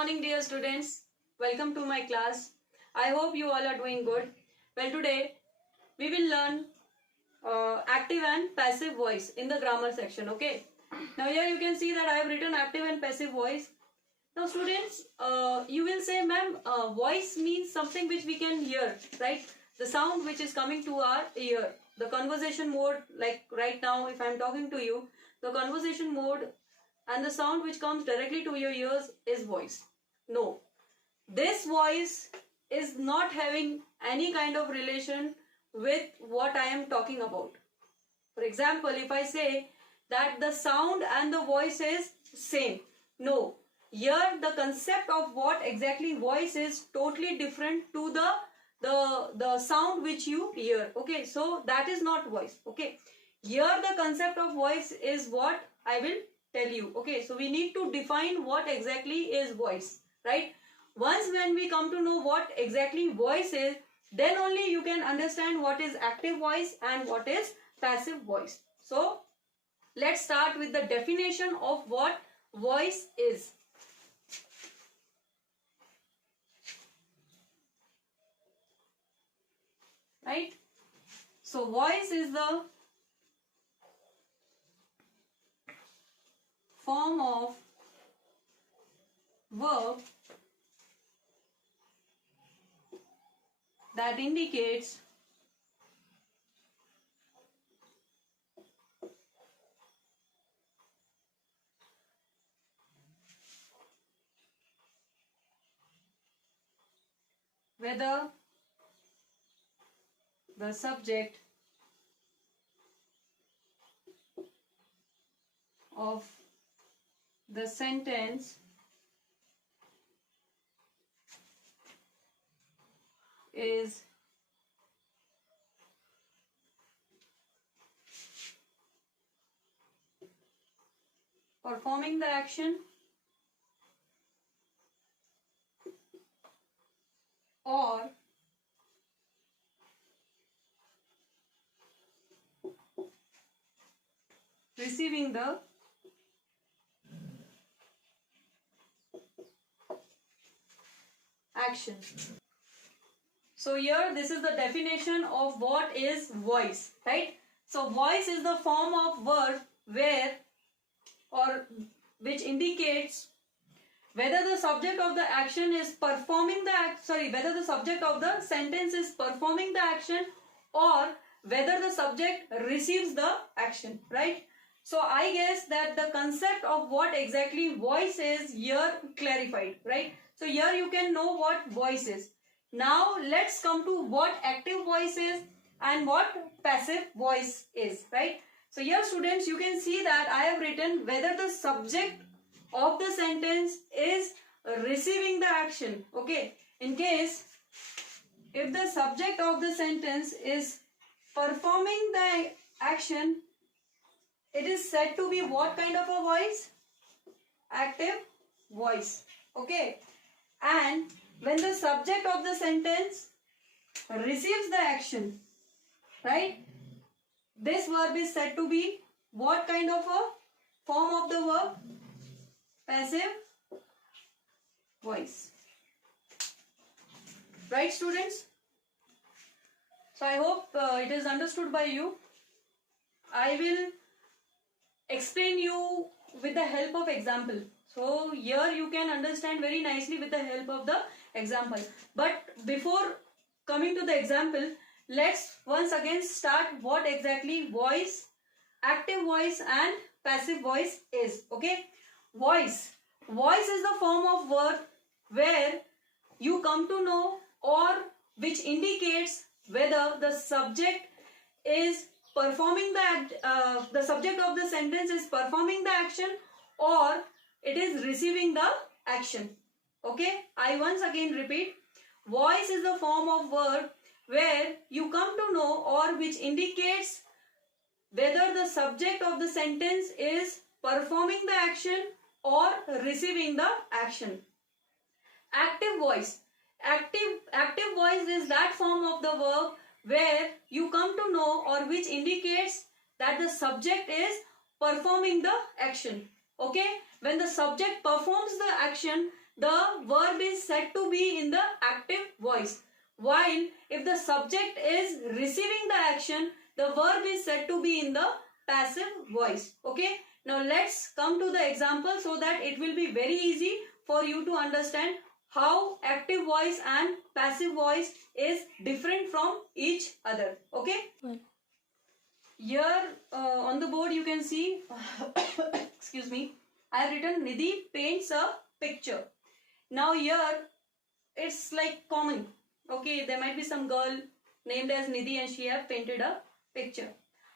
morning, dear students. Welcome to my class. I hope you all are doing good. Well, today we will learn active and passive voice in the grammar section. Okay. Now here you can see that I have written active and passive voice. Now students, you will say, ma'am, voice means something which we can hear, right? The sound which is coming to our ear. The conversation mode, like right now if I am talking to you, the conversation mode and the sound which comes directly to your ears is voice. No, this voice is not having any kind of relation with what I am talking about. For example, if I say that the sound and the voice is same, no, here the concept of what exactly voice is totally different to the sound which you hear. Okay, so that is not voice. Okay, here the concept of voice is what I will tell you. Okay, so we need to define what exactly is voice, right? Once when we come to know what exactly voice is, then only you can understand what is active voice and what is passive voice. So let's start with the definition of what voice is. Right? So voice is the form of verb that indicates whether the subject of the sentence is performing the action or receiving the action. So here this is the definition of what is voice, right? So voice is the form of verb where or which indicates whether the subject of the action is performing the whether the subject of the sentence is performing the action or whether the subject receives the action, right? So I guess that the concept of what exactly voice is here clarified, right? So here you can know what voice is. Now let's come to what active voice is and what passive voice is, right? So here students, you can see that I have written whether the subject of the sentence is receiving the action. Okay, in case if the subject of the sentence is performing the action, it is said to be what kind of a voice? Active voice. Okay, and when the subject of the sentence receives the action, right, this verb is said to be what kind of a form of the verb? Passive voice. Right, students? So I hope it is understood by you. I will explain you with the help of example. So here you can understand very nicely with the help of the example. But before coming to the example, let's once again start what exactly voice, active voice and passive voice is. Okay, voice is the form of verb where you come to know or which indicates whether the subject is performing the subject of the sentence is performing the action or it is receiving the action. Okay, I once again repeat, voice is the form of verb where you come to know or which indicates whether the subject of the sentence is performing the action or receiving the action. Active voice. Active voice is that form of the verb where you come to know or which indicates that the subject is performing the action. Okay, when the subject performs the action, the verb is said to be in the active voice, while if the subject is receiving the action, the verb is said to be in the passive voice. Okay, now let's come to the example so that it will be very easy for you to understand how active voice and passive voice is different from each other. Okay, here on the board you can see excuse me, I have written Nidhi paints a picture. Now here it's like common. Okay, there might be some girl named as Nidhi and she have painted a picture.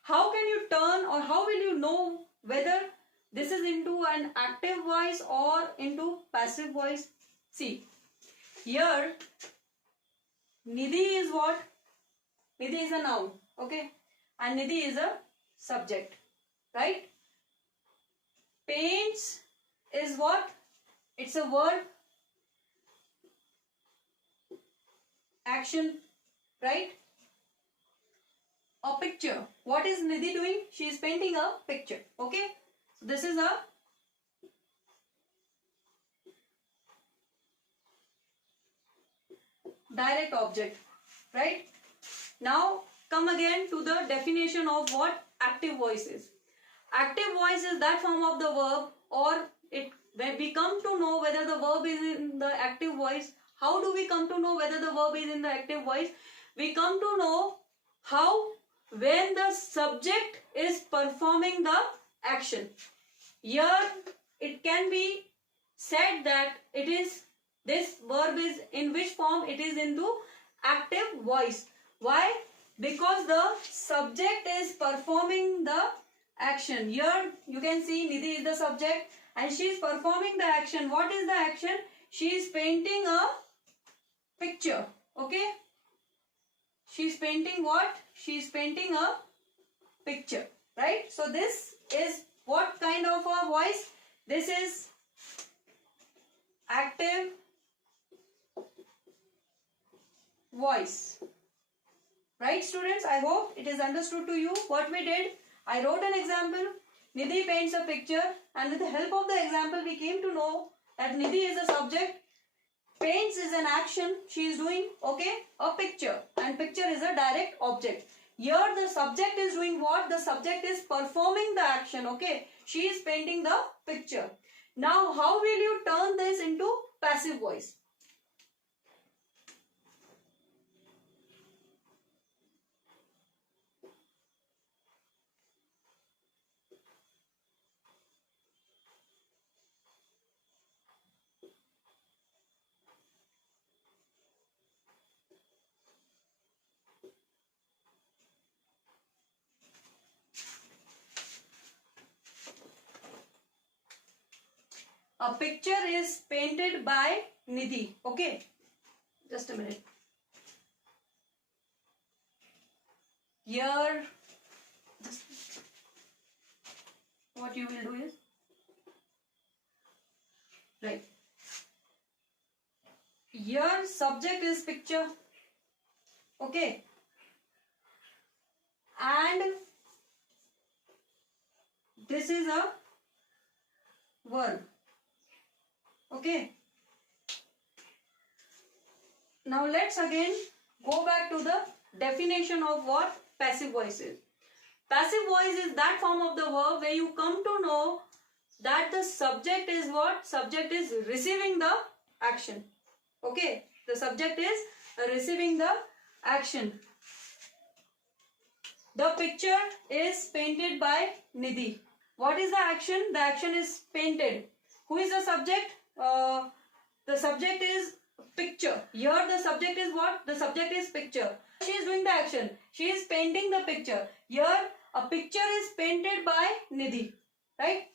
How can you turn, or how will you know whether this is into an active voice or into passive voice? See, here Nidhi is what? Nidhi is a noun, okay, and Nidhi is a subject, right? Paints is what? It's a verb, action, right? A picture. What is Nidhi doing? She is painting a picture. Okay. So this is a direct object, right? Now come again to the definition of what active voice is. Active voice is that form of the verb, or when we come to know whether the verb is in the active voice. How do we come to know whether the verb is in the active voice? We come to know how when the subject is performing the action. Here it can be said that it is, this verb is in which form? It is into active voice. Why? Because the subject is performing the action. Here you can see Nidhi is the subject and she is performing the action. What is the action? She is painting a picture. Okay, she is painting what? She is painting a picture, right? So this is what kind of a voice? This is active voice, right students? I hope it is understood to you what we did. I wrote an example, Nidhi paints a picture, and with the help of the example we came to know that Nidhi is a subject, paints is an action she is doing, okay, a picture, and picture is a direct object. Here the subject is doing what? The subject is performing the action, okay, she is painting the picture. Now how will you turn this into passive voice? A picture is painted by Nidhi. Okay, just a minute. Here, what you will do is, right, here subject is picture, okay, and this is a verb, okay. Now let's again go back to the definition of what passive voice is. Passive voice is that form of the verb where you come to know that the subject is what? Subject is receiving the action. Okay, the subject is receiving the action. The picture is painted by Nidhi. What is the action? The action is painted. Who is the subject? The subject is picture. Here the subject is what? The subject is picture. She is doing the action. She is painting the picture. Here a picture is painted by Nidhi. Right?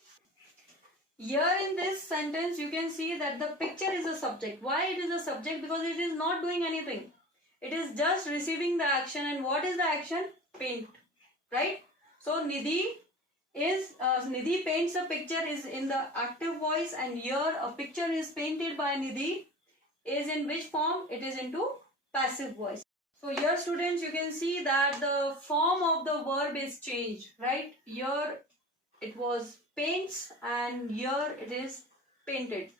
Here in this sentence you can see that the picture is a subject. Why it is a subject? Because it is not doing anything. It is just receiving the action. And what is the action? Paint. Right? So Nidhi paints a picture is in the active voice, and here a picture is painted by Nidhi is in which form? It is into passive voice. So here students you can see that the form of the verb is changed, right? Here it was paints and here it is painted,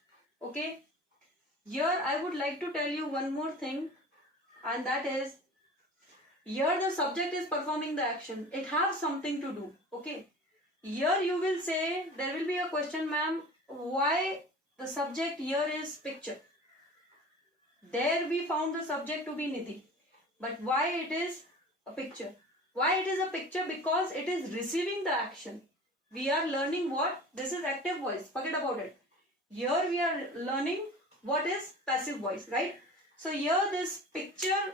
okay? here I would like to tell you one more thing, and that is, here the subject is performing the action. It has something to do. Okay. Here you will say, there will be a question, ma'am, why the subject here is picture? There we found the subject to be Nidhi. But why it is a picture? Why it is a picture? Because it is receiving the action. We are learning what? This is active voice. Forget about it. Here we are learning what is passive voice, right? So here this picture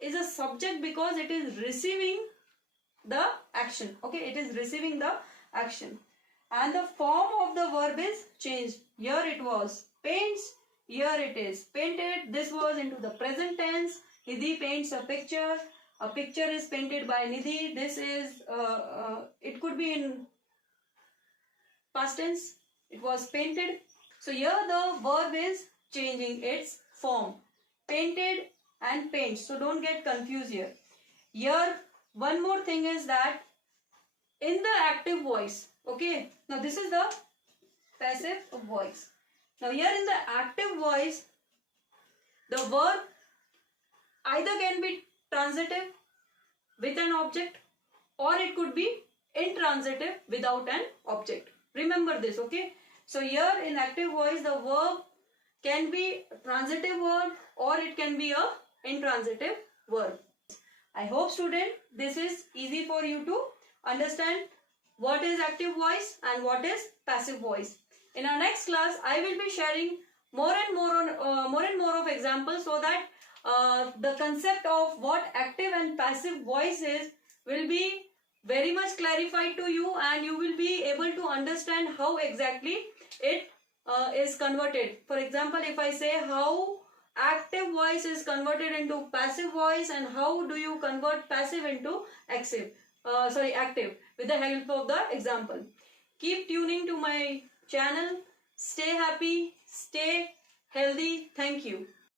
is a subject because it is receiving the action. Okay, it is receiving the action. And the form of the verb is changed. Here it was paints. Here it is painted. This was into the present tense. Nidhi paints a picture. A picture is painted by Nidhi. This is, it could be in past tense. It was painted. So here the verb is changing its form. Painted and paints. So don't get confused here. Here one more thing is that in the active voice, okay, now this is the passive voice. Now here in the active voice, the verb either can be transitive with an object, or it could be intransitive without an object. Remember this, okay? So here in active voice, the verb can be a transitive verb or it can be a intransitive verb. I hope, student, this is easy for you to understand what is active voice and what is passive voice. In our next class, I will be sharing more and more of examples, so that the concept of what active and passive voice is will be very much clarified to you, and you will be able to understand how exactly it is converted. For example, if I say how active voice is converted into passive voice, and how do you convert passive into active with the help of the example. Keep tuning to my channel. Stay happy, stay healthy. Thank you.